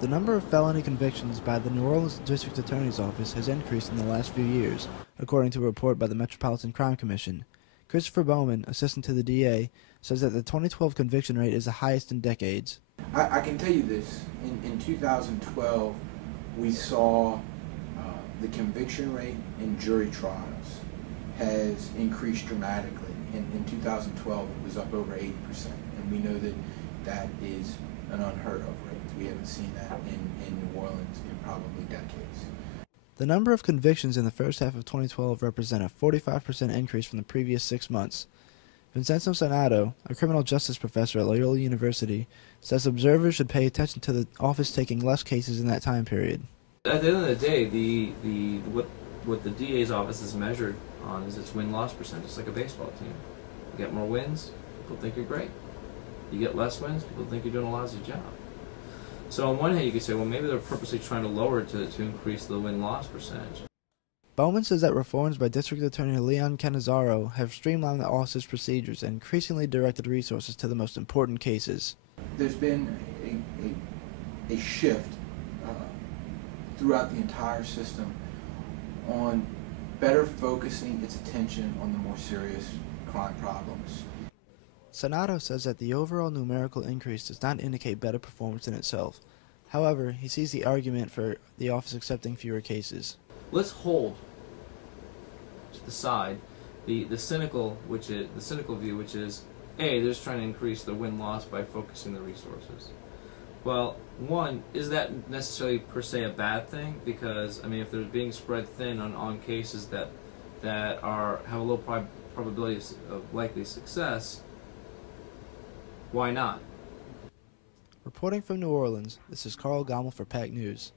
The number of felony convictions by the New Orleans District Attorney's Office has increased in the last few years, according to a report by the Metropolitan Crime Commission. Christopher Bowman, assistant to the DA, says that the 2012 conviction rate is the highest in decades. I can tell you this. In 2012, we saw the conviction rate in jury trials has increased dramatically. In 2012, it was up over 80%, and we know that that is an unheard of rate. We haven't seen that in New Orleans in probably decades. The number of convictions in the first half of 2012 represent a 45% increase from the previous 6 months. Vincenzo Sanato, a criminal justice professor at Loyola University, says observers should pay attention to the office taking less cases in that time period. At the end of the day, what the DA's office is measured on is its win-loss percentage. It's like a baseball team. You get more wins, people think you're great. You get less wins, people think you're doing a lousy job. So on one hand, you could say, well, maybe they're purposely trying to lower it to increase the win-loss percentage. Bowman says that reforms by District Attorney Leon Cannizzaro have streamlined the office's procedures and increasingly directed resources to the most important cases. There's been a shift throughout the entire system on better focusing its attention on the more serious crime problems. Sanato says that the overall numerical increase does not indicate better performance in itself. However, he sees the argument for the office accepting fewer cases. Let's hold to the side the cynical view, which is, A, they're just trying to increase the win-loss by focusing the resources. Well, one, is that necessarily per se a bad thing? Because, I mean, if they're being spread thin on cases that have a low probability of likely success, why not? Reporting from New Orleans, this is Carl Gommel for PAC News.